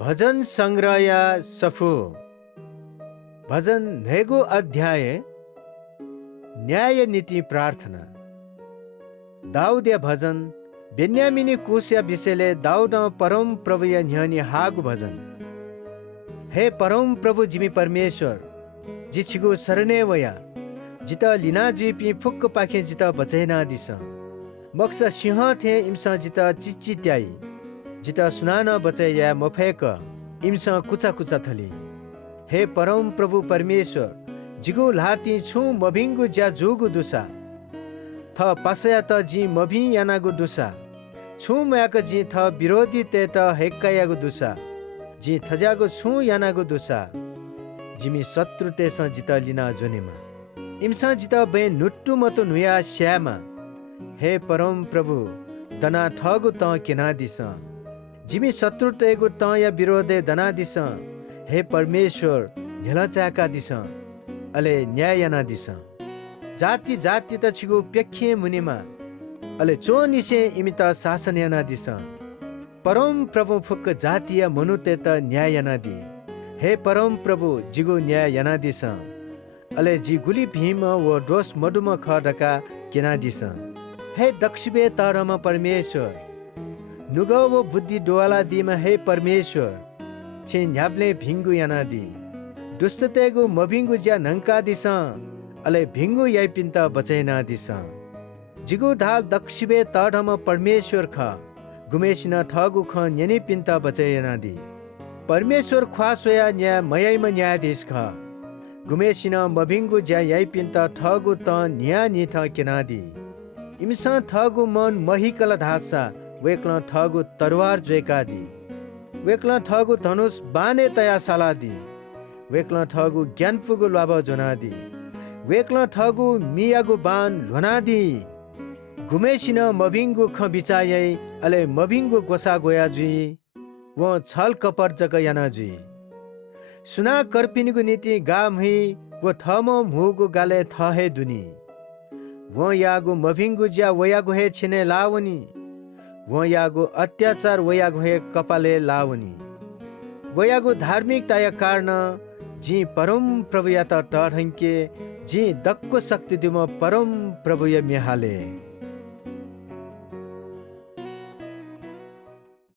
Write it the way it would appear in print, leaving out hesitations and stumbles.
भजन संग्रह या सफु भजन नेगो अध्याय न्याय नीति प्रार्थना दाऊद भजन बेन्यामिनी कुश विषयले दाऊद परम प्रभु या न्यानी हागु भजन हे परम प्रभु जिमी परमेश्वर जिछिगु सरने वया जित लिना जीपी फुक्क पाखे जित बचैना दिस मक्स सिंह थे इम्स जित चिच्चित्याई जित सुनान बचैया मफेक इम्स कुचा कुचा थली हे परम प्रभु परमेश्वर जिगु लाती छु मभिंगु ज्या जुगु दुसा थ पासया त जी मभि यानागु दुसा छु मयाक जी थ विरोधी ते त हेक्कायागु दुसा जी थजागु छु यानागु दुसा जिमी शत्रु तेस जित लिना जोनेमा इम्सा जित बे नुट्टु मतो नुया श्यामा हे परम प्रभु दना ठगु त केना दिस जिमी शत्रु तेगु त या विरोधे दना दिस हे परमेश्वर झेला चाका दिस अले न्याय ना दिस जाति जाति त छिगु प्यखे मुनिमा अले चो निसे इमित शासन याना दिस परम प्रभु फुक जातीय मनुते त न्याय याना दि हे परम प्रभु जिगु न्याय याना दिस अले जी गुली भीम व डोस मडुम ख ढका केना दिस हे दक्षिबे तरम परमेश्वर नुग व बुद्धि डोवाला दिमा हे परमेश्वर छे न्याब्ले भिंगु याना दि दुष्टतेगु मभिंगु ज्या नंका दिस अले भिंगु याइ पिन्ता बचैना दिस जिगु धाल दक्षिबे तरम परमेश्वर ख गुमेशिन ठगु ख न्यनि पिन्ता बचैना दि परमेश्वर ख्वासोया न्याय मयैम न्यायाधीश ख गुमेशिन मभिंगु ज्या याइ पिन्ता ठगु त न्या निथ केना दि इमसा ठगु मन महिकल धासा वेक्ल ठगु तरवार जोका दि वेक्ल ठगु धनुष बाने तया साला दि वेक्ल ठगु ज्ञानपुगु लाभ जोना दि वेक्ल ठगु मियागु बान लोना दि गुमेसिन मभिंगु ख बिचायै अले मभिंगु गोसा गोया जुई व छल कपट जक याना जुई सुना कर्पिनीगु नीति गाम हुई व थम मुगु गाले थहे दुनी व यागु मभिंगु ज्या वयागु हे छिने लावनी व यागु अत्याचार वयागु हे कपाले लावनी वयागु धार्मिकताया कारण जी परम प्रभु या त टढंके जी दक्को शक्ति दिम परम प्रभु या मिहाले